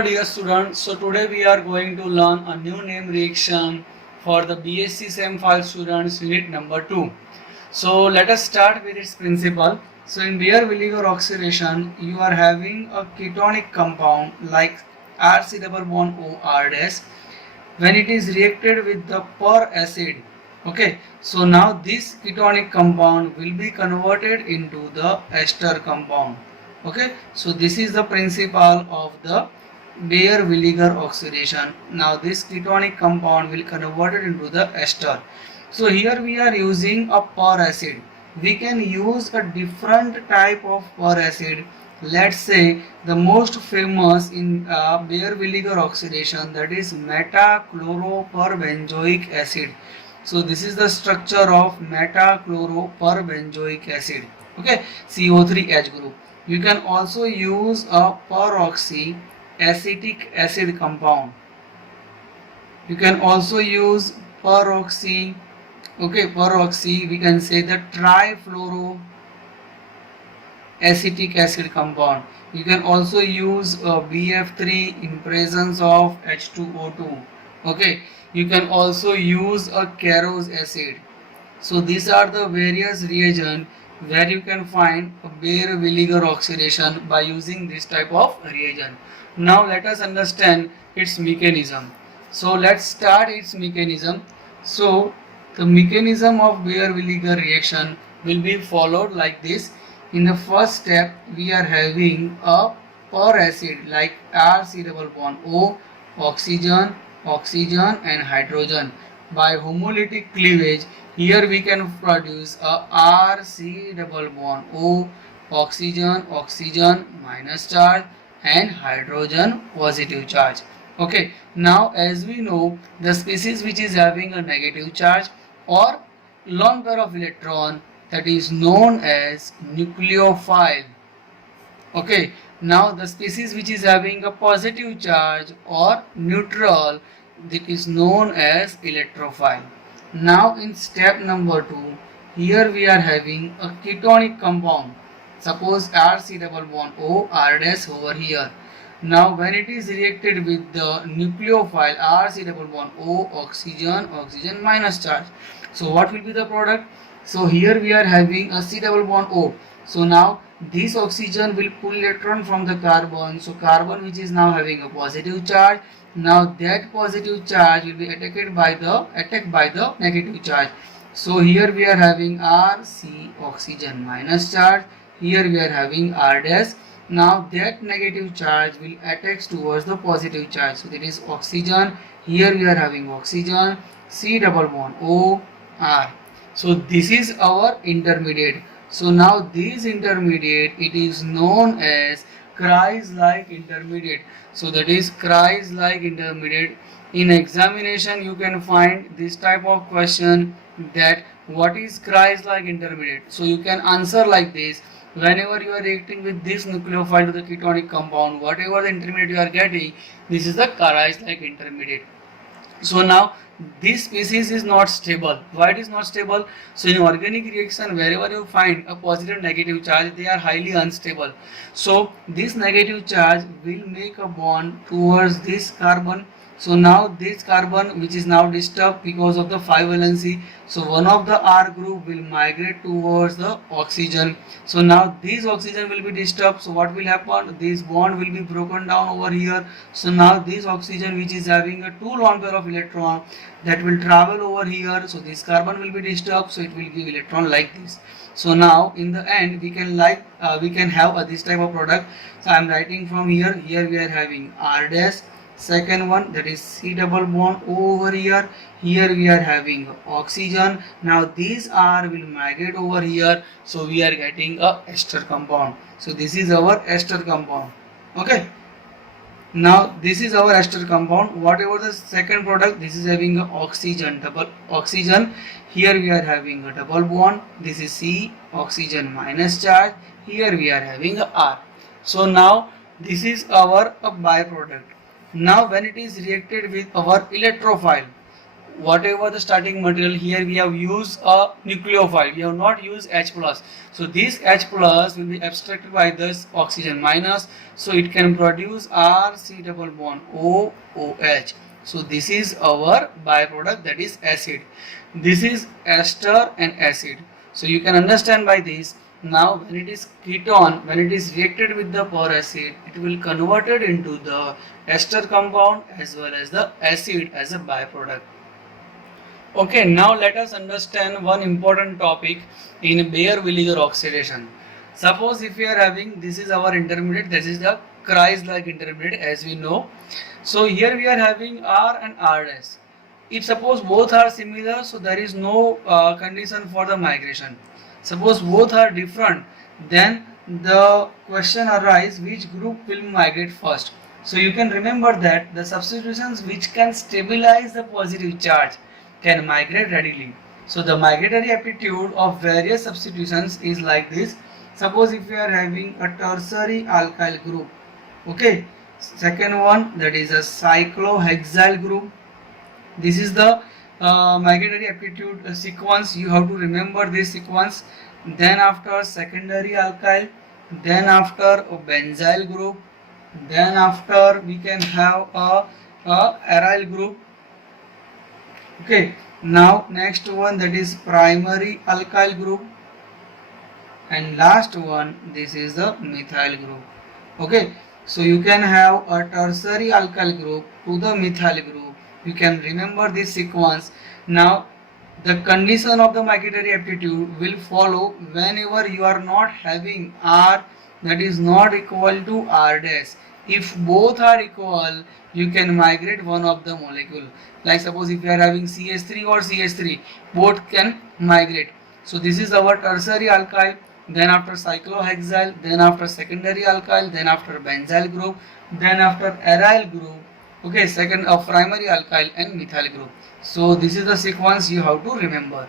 Hello dear students, so today we are going to learn a new name reaction for the BSc SEM file students unit number 2. So let us start with its principle. So in beer vinegar oxidation, you are having a ketonic compound like RC double bond OR dash when it is reacted with the per acid. Okay, so now this ketonic compound will be converted into the ester compound. Okay, so this is the principle of the Bayer vinegar oxidation. Now this ketonic compound will convert it into the ester. So here we are using a per acid. We can use a different type of per acid. Let's say the most famous in Bayer vinegar oxidation, that is metachloroperbenzoic acid. So this is the structure of metachloroperbenzoic acid. Okay, CO3H group. You can also use a peroxy acetic acid compound. You can also use peroxy. Okay, peroxy, we can say the trifluoroacetic acid compound. You can also use BF3 in presence of H2O2. Okay, you can also use a Carros acid. So these are the various reagents where you can find a Bayer vinegar oxidation by using this type of reagent. Now let us understand its mechanism. So let's start its mechanism. So the mechanism of Bayer vinegar reaction will be followed like this. In the first step, we are having a per acid like RC double bond O, oxygen, oxygen and hydrogen. By homolytic cleavage, here we can produce a RC double bond O, oxygen, oxygen minus charge and hydrogen positive charge. Okay, now as we know, the species which is having a negative charge or lone pair of electron, that is known as nucleophile. Okay, now the species which is having a positive charge or neutral, that is known as electrophile. Now in step number 2, here we are having a ketonic compound. Suppose RC double bond O R dash over here. Now when it is reacted with the nucleophile RC double bond O, oxygen, oxygen minus charge. So what will be the product? So here we are having a C double bond O. So now this oxygen will pull electron from the carbon. So carbon which is now having a positive charge. Now that positive charge will be attacked by the negative charge. So here we are having RC oxygen minus charge. Here we are having R dash. Now that negative charge will attack towards the positive charge. So that is oxygen. Here we are having oxygen, C double bond O, R. So this is our intermediate. So now this intermediate, it is known as Kreislike intermediate. So that is Kreislike intermediate. In examination you can find this type of question, that what is Kreislike intermediate. So you can answer like this. Whenever you are reacting with this nucleophile to the ketonic compound, whatever the intermediate you are getting, this is the Kreislike intermediate. So now this species is not stable. Why it is not stable? So in organic reaction, wherever you find a positive and negative charge, they are highly unstable. So this negative charge will make a bond towards this carbon. So now this carbon which is now disturbed because of the 5 valency, so one of the R group will migrate towards the oxygen. So now this oxygen will be disturbed. So what will happen? This bond will be broken down over here. So now this oxygen which is having a 2 lone pair of electron, that will travel over here. So this carbon will be disturbed. So it will give electron like this. So now in the end we can have this type of product. So I am writing from here. Here we are having R dash. Second one, that is C double bond over here. Here we are having oxygen. Now these R will migrate over here. So we are getting a ester compound. So this is our ester compound. Okay. Now this is our ester compound. Whatever the second product, this is having a oxygen, double oxygen. Here we are having a double bond. This is C, oxygen minus charge. Here we are having a R. So now this is our byproduct. Now when it is reacted with our electrophile, whatever the starting material, here we have used a nucleophile, we have not used H plus. So this H plus will be abstracted by this oxygen minus, so it can produce RC double bond OOH. So this is our byproduct, that is acid. This is ester and acid. So you can understand by this. Now when it is ketone, when it is reacted with the per acid, it will converted into the ester compound as well as the acid as a byproduct. Okay, now let us understand one important topic in Baeyer-Villiger oxidation. Suppose if we are having, this is our intermediate, this is the Kreis-like intermediate as we know. So here we are having R and R dash. If suppose both are similar, so there is no condition for the migration. Suppose both are different, then the question arises which group will migrate first. So you can remember that the substitutions which can stabilize the positive charge can migrate readily. So the migratory aptitude of various substitutions is like this. Suppose if we are having a tertiary alkyl group, okay, second one, that is a cyclohexyl group. This is the migratory aptitude sequence. You have to remember this sequence. Then after secondary alkyl, then after a benzyl group, then after we can have a aryl group. Okay, now next one, that is primary alkyl group, and last one, this is the methyl group. Okay, so you can have a tertiary alkyl group to the methyl group. You can remember this sequence. Now the condition of the migratory aptitude will follow whenever you are not having R that is not equal to R dash. If both are equal, you can migrate one of the molecule. Like suppose if you are having CH3 or CH3, both can migrate. So this is our tertiary alkyl, then after cyclohexyl, then after secondary alkyl, then after benzyl group, then after aryl group. Okay, second of primary alkyl and methyl group. So this is the sequence you have to remember.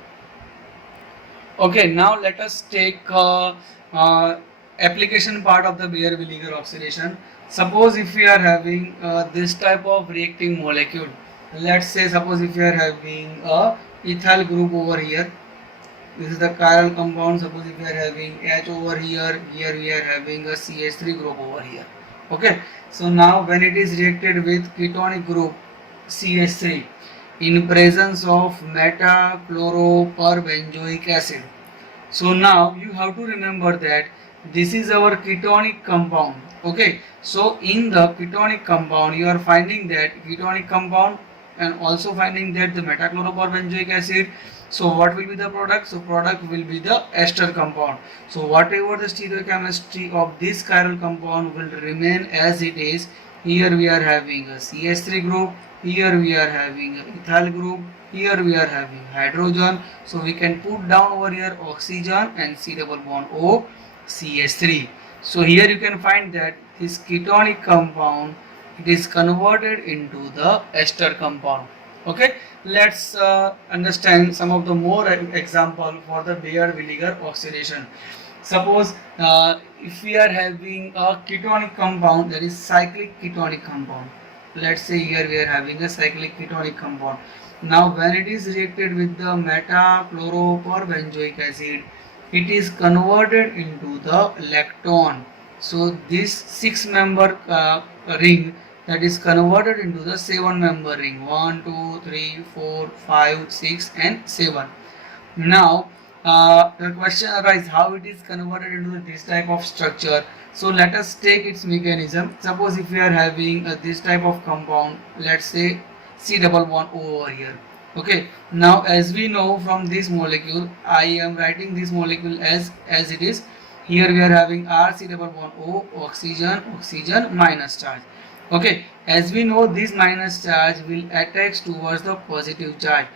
Okay, now let us take application part of the Baeyer-Villiger oxidation. Suppose if we are having this type of reacting molecule, let's say suppose if we are having a ethyl group over here, this is the chiral compound. Suppose if we are having H over here, here we are having a CH3 group over here. Okay, so now when it is reacted with ketonic group CH3 in presence of metachloroperbenzoic acid, so now you have to remember that this is our ketonic compound. Okay, so in the ketonic compound you are finding that ketonic compound and also finding that the metachloroperbenzoic acid. So what will be the product? So product will be the ester compound. So whatever the stereochemistry of this chiral compound will remain as it is. Here we are having a CH3 group, here we are having a ethyl group, here we are having hydrogen. So we can put down over here oxygen and C double bond O CH3. So here you can find that this ketonic compound, it is converted into the ester compound. Okay, let's understand some of the more example for the Baeyer-Villiger oxidation. Suppose if we are having a ketonic compound, that is cyclic ketonic compound. Let's say here we are having a cyclic ketonic compound. Now when it is reacted with the metachloroperbenzoic acid, it is converted into the lactone. So this 6-member ring, that is converted into the 7-member ring. 1, 2, 3, 4, 5, 6 and 7. Now the question arises how it is converted into this type of structure. So let us take its mechanism. Suppose if we are having this type of compound, let's say C double bond O over here. Okay, now as we know from this molecule, I am writing this molecule as it is. Here we are having R C double bond O, oxygen minus charge. Okay, as we know, this minus charge will attach towards the positive charge.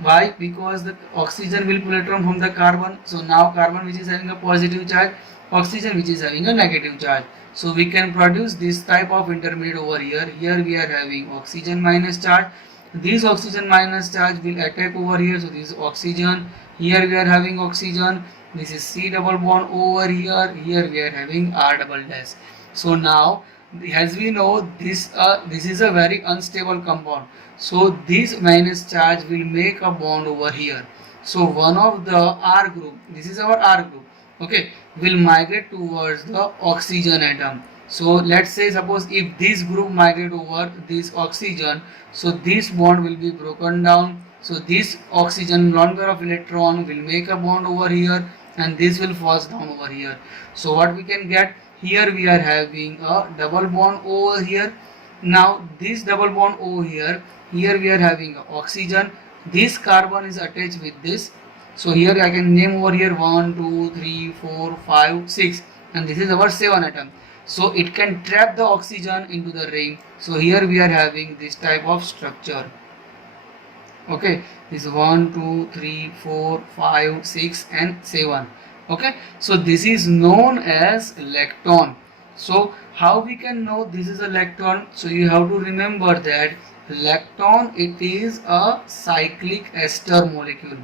Why? Because the oxygen will pull electron from the carbon. So now carbon which is having a positive charge, oxygen which is having a negative charge. So we can produce this type of intermediate over here. Here we are having oxygen minus charge. This oxygen minus charge will attack over here. So this is oxygen. Here we are having oxygen. This is C double bond over here. Here we are having R double dash. So now as we know, this is a very unstable compound, so this minus charge will make a bond over here. So one of the R group, this is our R group, okay, will migrate towards the oxygen atom. So let's say, suppose if this group migrate over this oxygen, so this bond will be broken down. So this oxygen lone pair of electron will make a bond over here, and this will falls down over here. So what we can get here, we are having a double bond over here. Now this double bond over here, here we are having oxygen. This carbon is attached with this. So here I can name over here 1, 2, 3, 4, 5, 6, and this is our 7 atom. So it can trap the oxygen into the ring. So here we are having this type of structure. Okay, this 1, 2, 3, 4, 5, 6 and 7. Okay, so this is known as lacton. So how we can know this is a lacton? So you have to remember that lacton, it is a cyclic ester molecule.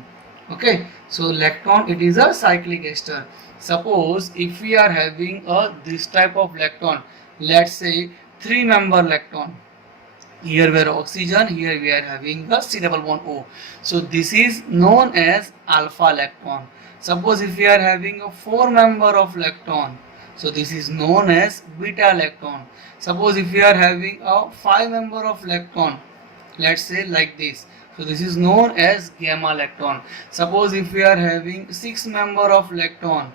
Okay, so lacton, it is a cyclic ester. Suppose if we are having a this type of lacton, let's say 3-member lacton. Here we are oxygen, here we are having a C double bond O. So this is known as alpha lacton. Suppose if we are having a 4-member of lacton, so this is known as beta lacton. Suppose if we are having a 5-member of lacton, let's say like this, so this is known as gamma lacton. Suppose if we are having 6-member of lacton,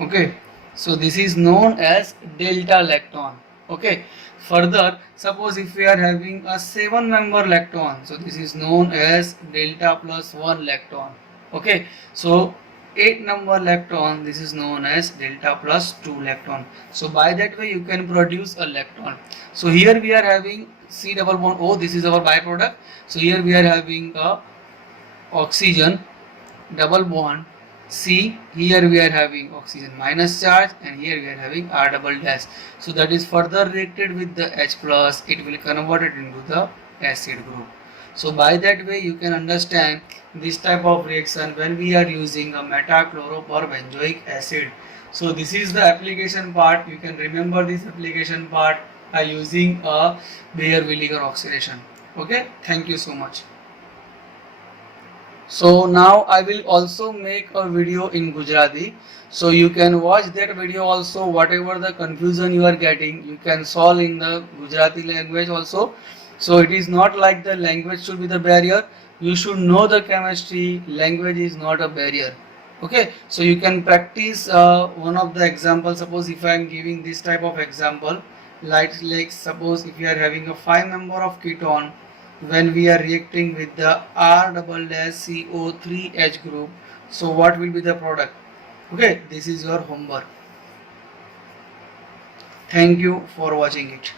okay, so this is known as delta lacton. Okay, further, suppose if we are having a 7-member lacton, so this is known as delta plus 1 lacton. Okay, so 8-number lacton, this is known as delta plus 2 lacton. So by that way you can produce a lacton. So here we are having C double bond O, this is our byproduct. So here we are having a oxygen double bond C, here we are having oxygen minus charge, and here we are having R double dash. So that is further reacted with the H plus, it will convert it into the acid group. So by that way you can understand this type of reaction when we are using a metachloroperbenzoic acid. So this is the application part. You can remember this application part by using a Baeyer-Villiger oxidation. Okay, thank you so much. So now I will also make a video in Gujarati, so you can watch that video also. Whatever the confusion you are getting, you can solve in the Gujarati language also. So it is not like the language should be the barrier. You should know the chemistry. Language is not a barrier. Okay, so you can practice one of the examples. Suppose if I am giving this type of example, like suppose if you are having a 5-member of ketone, when we are reacting with the R double dash CO3H group, so what will be the product? Okay, this is your homework. Thank you for watching it.